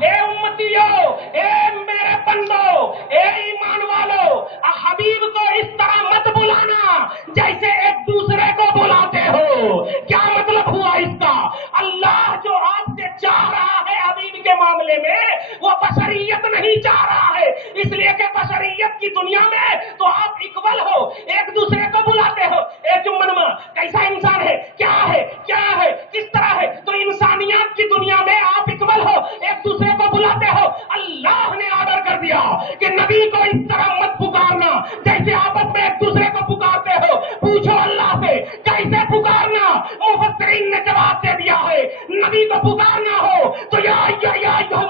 اے امتیوں، اے میرے بندو، اے ایمان والو، حبیب کو اس طرح مت بلانا جیسے ایک دوسرے کو بلاتے ہو۔ کیا مطلب ہوا اس کا؟ اللہ جو آپ سے چاہ رہا ہے حبیب کے معاملے میں، وہ بشریت نہیں چاہ رہا ہے، اس لیے کہ بشریت کی دنیا میں تو آپ اکول ہو، ایک دوسرے کو بلاتے ہو۔ اے جمنما کیسا انسان ہے، کیا ہے، کیا ہے، کس طرح ہے؟ تو انسانیت کی دنیا میں آپ اکول ہو، ایک دوسرے کو بلاتے ہو۔ اللہ نے آرڈر کر دیا کہ نبی کو اس طرح مت پکارنا جیسے آپس میں ایک دوسرے کو پکارتے ہو۔ پوچھو اللہ سے کیسے پکارنا؟ مفسرین نے جواب دے دیا ہے، نبی کو پکارنا ہو تو یا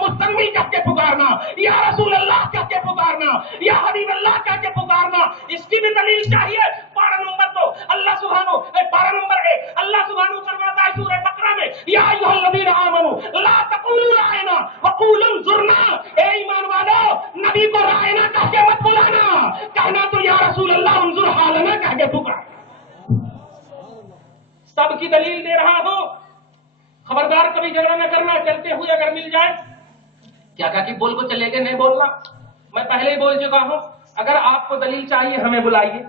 مستمل کہہ کے پکارنا، یا رسول اللہ کہہ کے پکارنا، یا حبیب اللہ کہہ کے پکارنا۔ اس کی بھی دلیل چاہیے۔ پارہ نمبر 2 اللہ سبحانہ، پارہ نمبر 1 اللہ سبحانہ فرماتا ہے سورہ بقرہ میں، یا ایھا الذین آمنوا لا تقولوا رائنا وقولوا انظرنا۔ اے ایمان والو، نبی کو رائنا کہہ کے مت بلانا، کہنا تو یا رسول اللہ انظر حالنا کہہ کے پکار۔ سب کی دلیل دے رہا ہوں، خبردار کبھی جھگڑا نہ کرنا، چلتے ہوئے اگر مل جائے کیا کہا کہ بول کو چلے گئے، نہیں بولنا، میں پہلے ہی بول چکا ہوں۔ اگر آپ کو دلیل چاہیے ہمیں بلائیے،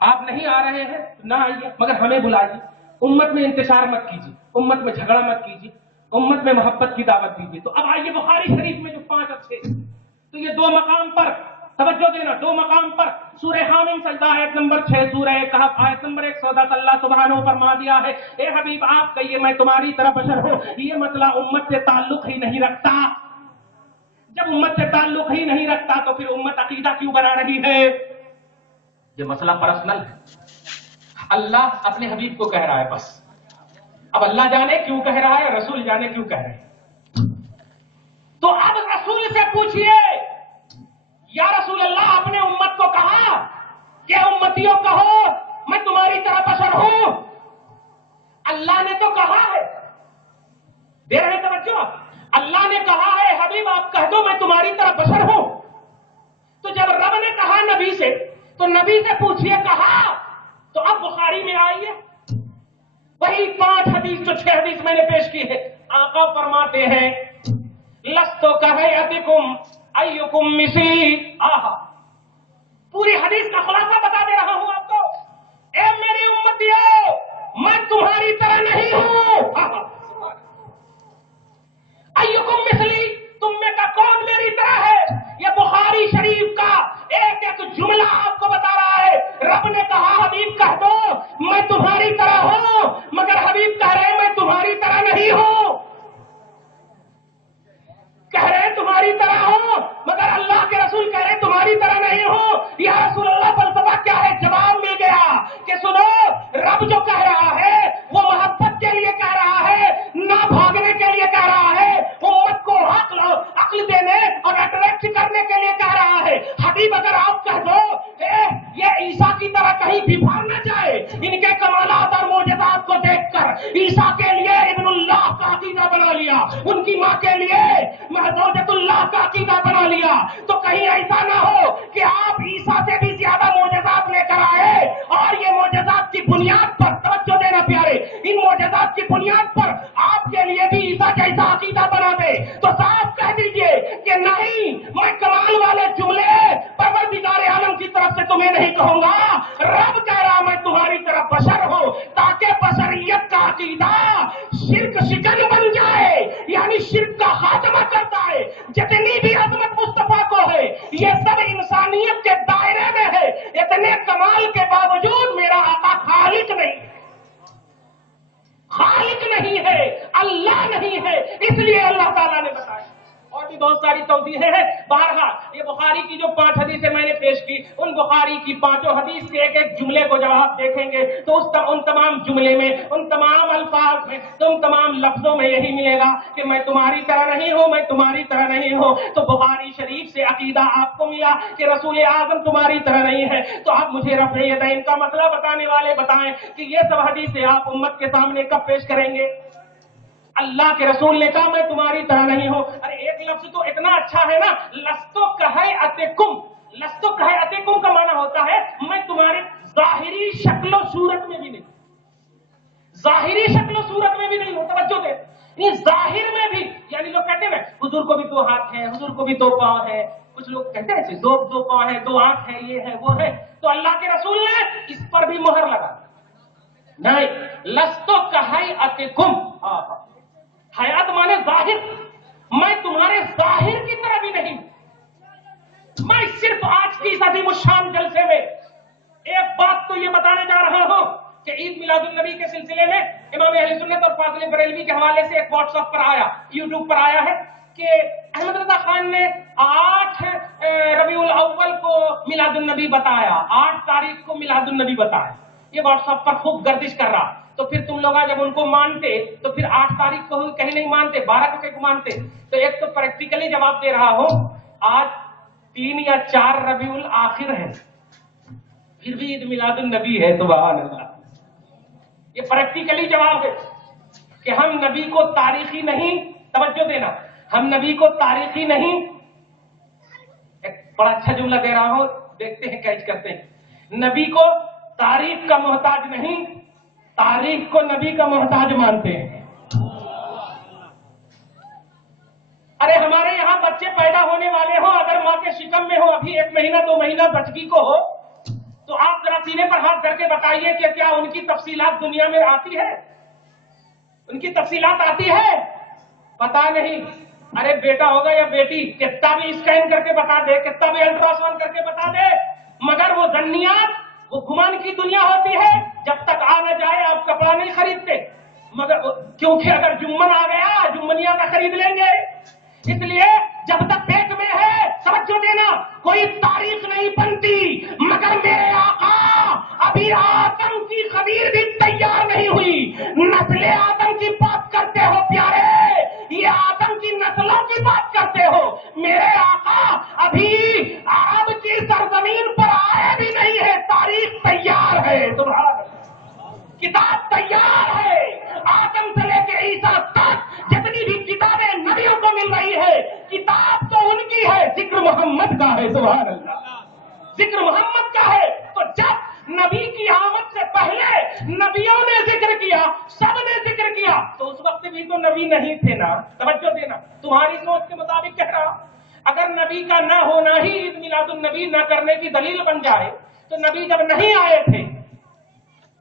آپ نہیں آ رہے ہیں نہ آئیے، مگر ہمیں بلائیے۔ امت میں انتشار مت کیجیے، امت میں جھگڑا مت کیجیے، امت میں محبت کی دعوت دیجیے۔ تو اب آئیے بخاری شریف میں جو 5 اچھے، تو یہ 2 مقام پر توجہ دینا، 2 مقام پر سورہ حامیم سجدہ آیت نمبر 6، سورہ کہف آیت نمبر 110 اللہ سبحانہ فرما دیا ہے، اے حبیب آپ کہیے میں تمہاری طرح بشر ہوں۔ یہ مسئلہ امت سے تعلق ہی نہیں رکھتا۔ جب امت سے تعلق ہی نہیں رکھتا تو پھر امت عقیدہ کیوں بنا رہی ہے؟ یہ مسئلہ پرسنل ہے، اللہ اپنے حبیب کو کہہ رہا ہے بس۔ اب اللہ جانے کیوں کہہ رہا ہے، رسول جانے کیوں کہہ رہے ہیں۔ تو اب رسول سے پوچھئے، یا رسول اللہ آپ نے امت کو کہا کہ امتیوں کہو میں تمہاری طرح بشر ہوں، اللہ نے تو کہا ہے، دے رہے توجہ، اللہ نے کہا ہے حبیب آپ کہہ دو میں تمہاری طرح بشر ہوں۔ تو جب رب نے کہا نبی سے تو نبی سے پوچھئے کہا، تو اب بخاری میں آئیے وہی 5 حدیث جو 6 حدیث میں نے پیش کی ہے، آقا فرماتے ہیں لستو کہیئتکم ایکم مثلی۔ آہا، پوری حدیث کا خلاصہ بتا دے رہا ہوں آپ کو، اے میری امتیوں میں تمہاری طرح نہیں ہوں۔ آہا، ایکم مثلی، تم میں کا کون میری طرح ہے؟ یہ بخاری شریف کا ایک ایک جملہ آپ کو بتا رہا ہے۔ رب نے کہا حبیب کہہ دو میں تمہاری طرح ہوں، مگر حبیب کہہ رہے میں تمہاری طرح نہیں ہوں، کہہ رہے تمہاری طرح ہوں، مگر اللہ کے رسول کہہ رہے تمہاری طرح نہیں ہوں۔ یا رسول اللہ فلسفہ کیا ہے؟ جواب مل گیا کہ سنو، رب جو کہہ رہا ہے وہ محبت کے لیے کہہ رہا ہے، نہ بھاگنے کے لیے کہہ رہا ہے، امت کو عقل دینے اور اٹریکٹ کرنے کے لیے کہہ رہا ہے۔ حبیب اگر آپ کہہ دو یہ عیسیٰ کی طرح کہیں بھیڑ نہ جائے، ان کے کمالات اور معجزات کو دیکھ کر عیسیٰ کے لیے ابن اللہ کا عقیدہ بنا لیا، ان کی ماں کے لیے زوجۃ اللہ کا عقیدہ بنا لیا، تو کہیں ایسا نہ ہو کہ آپ عیسیٰ سے بھی زیادہ معجزات لے کر آئے اور یہ معجزات کی بنیاد پر، توجہ دینا پیارے، ان معجزات کی بنیاد پر آپ کے لیے بھی عیسیٰ جیسا عقیدہ بنا دے۔ تو صاف کہہ دیجئے کہ نہیں، میں کمال والے جملے پروردگار عالم کی طرف سے تمہیں نہیں کہوں گا، رب کہہ رہا میں تمہاری طرف بشر ہوں، تاکہ بشریت کا عقیدہ شرک شکن بن جائے، یعنی شرک کا خاتمہ کرتا ہے۔ جتنی بھی عظمت مصطفیٰ کو ہے یہ سب انسانیت کے دائرے میں ہے، اتنے کمال کے باوجود میرا آقا خالق نہیں ہے، خالق نہیں ہے، اللہ نہیں ہے، اس لیے اللہ تعالیٰ نے بتایا۔ اور بھی بہت ساری توضیحیں ہیں۔ بہرحال یہ بخاری کی جو 5 حدیثیں میں نے پیش کی، ان بخاری کی 5 حدیث کے ایک ایک جملے کو جب آپ دیکھیں گے تو ان تمام جملے میں، ان تمام الفاظ میں، ان تمام لفظوں میں یہی ملے گا کہ میں تمہاری طرح نہیں ہوں، میں تمہاری طرح نہیں ہوں۔ تو بخاری شریف سے عقیدہ آپ کو ملا کہ رسول اعظم تمہاری طرح نہیں ہے، تو آپ مجھے رفع یدین کا مسئلہ بتانے والے بتائیں کہ یہ سب حدیثیں آپ امت کے سامنے کب پیش کریں گے؟ اللہ کے رسول نے کہا میں تمہاری طرح نہیں ہوں۔ ارے ایک لفظ تو اتنا اچھا ہے نا، لستو کہیئتکم، لستو کہیئتکم کا معنی ہوتا ہے میں تمہاری ظاہری شکل و صورت میں بھی نہیں، ظاہری شکل و صورت میں بھی نہیں ہوں۔ توجہ دے، یہ ظاہر میں بھی، یعنی لوگ کہتے ہیں نا حضور کو بھی 2 ہاتھ ہیں، حضور کو بھی 2 پاؤں ہیں، کچھ لوگ کہتے ہیں 2 پاؤں ہیں، 2 آنکھ ہیں، یہ ہے وہ ہے، تو اللہ کے رسول نے اس پر بھی مہر لگا نہیں، لستو کہیئتکم، حیات مانے ظاہر، میں تمہارے ظاہر کی طرح بھی نہیں، میں صرف آج کی اس عظیم الشان جلسے میں ایک بات تو یہ بتانے جا رہا ہوں کہ عید میلاد النبی کے سلسلے میں امام اہل سنت اور فاضل بریلوی کے حوالے سے ایک واٹس ایپ پر آیا، یوٹیوب پر آیا ہے کہ احمد رضا خان نے 8 ربیع الاول کو میلاد النبی بتایا، 8 تاریخ کو میلاد النبی بتایا، یہ واٹس ایپ پر خوب گردش کر رہا، تو پھر تم لوگ جب ان کو مانتے تو پھر 8 تاریخ کو کہیں نہیں مانتے، 12 کو کہیں مانتے، تو ایک تو پریکٹیکلی جواب دے رہا ہوں، آج 3 یا 4 ربیع الاخر ہے، پھر بھی عید میلاد النبی ہے، سبحان اللہ، یہ پریکٹیکلی جواب ہے کہ ہم نبی کو تاریخی نہیں، توجہ دینا، ہم نبی کو تاریخی نہیں، ایک بڑا اچھا جملہ دے رہا ہوں، دیکھتے ہیں کیچ کرتے ہیں، نبی کو تاریخ کا محتاج نہیں، تاریخ کو نبی کا محتاج مانتے ہیں۔ ارے ہمارے یہاں بچے پیدا ہونے والے ہوں، اگر ماں کے شکم میں ہو، ابھی 1 مہینہ 2 مہینہ بچگی کو ہو، تو آپ ذرا سینے پر ہاتھ کر کے بتائیے کہ کیا ان کی تفصیلات دنیا میں آتی ہے؟ ان کی تفصیلات آتی ہے؟ پتا نہیں، ارے بیٹا ہوگا یا بیٹی، کتنا بھی اسکین کر کے بتا دے، کتنا بھی الٹرا ساؤنڈ کر کے بتا دے، مگر وہ ظنیات، وہ گمان کی دنیا ہوتی ہے، جب تک آ نہ جائے آپ کپڑا نہیں خریدتے، مگر کیونکہ اگر جمن آ گیا جمنیا کا خرید لیں گے، اس لیے جب تک پیٹ میں ہے، توجہ دینا، کوئی تاریخ نہیں بنتی، مگر میرے آقا ابھی آدم کی خمیر بھی تیار نہیں ہوئی، نسل آدم کی بات کرتے ہو پیارے، یہ آدم کی نسلوں کی بات کرتے ہو، میرے آقا ابھی عرب کی سرزمین پر آئے بھی نہیں ہے، تاریخ تیار ہے، سبحان اللہ، کتاب تیار ہے، آدم سے لے کے عیسیٰ تک جتنی بھی کتابیں نبیوں کو مل رہی ہے، کتاب تو ان کی ہے، ذکر محمد کا ہے، سبحان اللہ، ذکر محمد کا ہے، تو جب نبی کی آمد سے پہلے نبیوں نے ذکر کیا، سب نے ذکر کیا، تو اس وقت بھی تو نبی نہیں تھے نا، توجہ دینا، تمہاری سوچ کے مطابق کہہ رہا، اگر نبی کا نہ ہونا ہی عید میلاد النبی نہ کرنے کی دلیل بن جائے، تو نبی جب نہیں آئے تھے،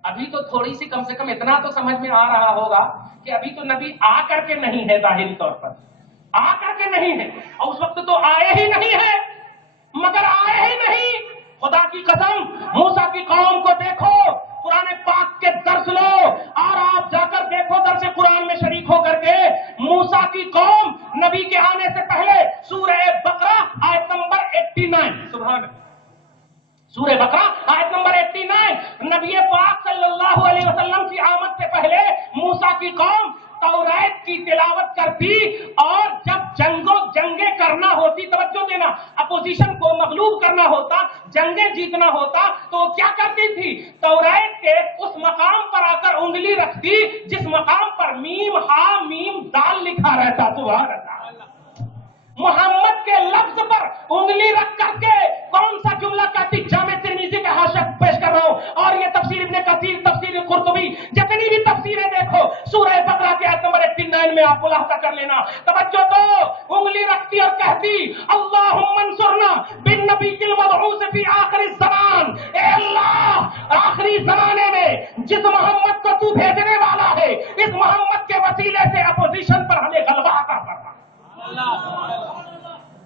ابھی تو تھوڑی سی کم سے کم اتنا تو سمجھ میں آ رہا ہوگا کہ ابھی تو نبی آ کر کے نہیں ہے، ظاہری طور پر آ کر کے نہیں ہے، اور اس وقت تو آئے ہی نہیں ہے، مگر آئے ہی نہیں، خدا کی قسم، موسیٰ کی قوم کو دیکھو، قرآن پاک کے درس لو، اور آپ جا کر دیکھو درس قرآن میں شریک ہو کر کے، موسیٰ کی قوم نبی کے آنے سے پہلے سورہ بقرہ آیت نمبر 89، سبحان اللہ، سورہ بقرہ آیت نمبر 89، نبی پاک صلی اللہ علیہ وسلم کی آمد سے پہلے موسیٰ کی قوم توریت کی تلاوت کرتی، اور جب جنگیں کرنا ہوتی، توجہ دینا، اپوزیشن کو مغلوب کرنا ہوتا، جنگیں جیتنا ہوتا، تو وہ کیا کرتی تھی؟ توریت کے اس مقام پر آ کر انگلی رکھتی جس مقام پر میم ہا میم دال لکھا رہتا، سبحان اللہ، محمد کے لفظ پر انگلی رکھ کر کے کون سا جملہ کہتی؟ جامع ترمذی کا حاشیہ پیش کر رہا ہوں، اور یہ تفسیر ابن کثیر، تفسیر قرطبی، جتنی بھی تفسیریں دیکھو، سورہ بقرہ کی آیت نمبر 89 میں آپ ملاحظہ کر لینا، توجہ دو، انگلی رکھتی اور کہتی اللہم انصرنا بالنبی المبعوث فی آخر الزمان، اے اللہ آخری زمانے میں جس محمد کو تو بھیجنے والا ہے، اس محمد کے وسیلے سے اپوزیشن پر ہمیں غلبہ عطا فرما۔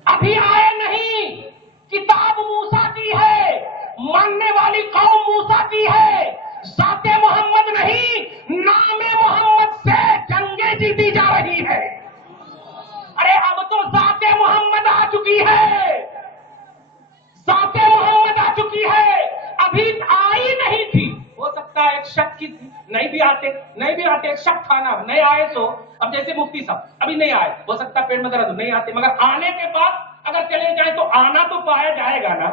ابھی آئے نہیں، کتاب موسیٰ کی ہے، ماننے والی قوم موسیٰ کی ہے، ذات محمد نہیں، نام محمد سے جنگیں جیتی جا رہی ہے۔ ارے اب تو ذات محمد آ چکی ہے، ذات محمد آ چکی ہے، ابھی آئی نہیں تھی، ہو سکتا ہے ایک شک کی نہیں بھی آتے ایک شک تھا نا، نہیں آئے تو اب جیسے مفتی صاحب ابھی نہیں آئے، ہو سکتا ہے پیٹ میں درد نہیں آتے، مگر آنے کے بعد اگر چلے جائیں تو آنا تو پایا جائے گا نا،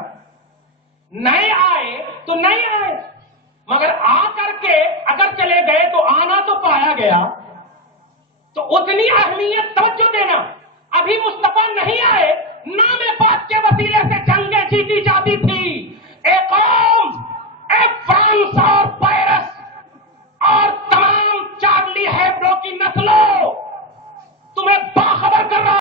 نہیں آئے تو نہیں آئے، مگر آ کر کے اگر چلے گئے تو آنا تو پایا گیا، تو اتنی اہمیت، توجہ دینا، ابھی مصطفیٰ نہیں آئے، نام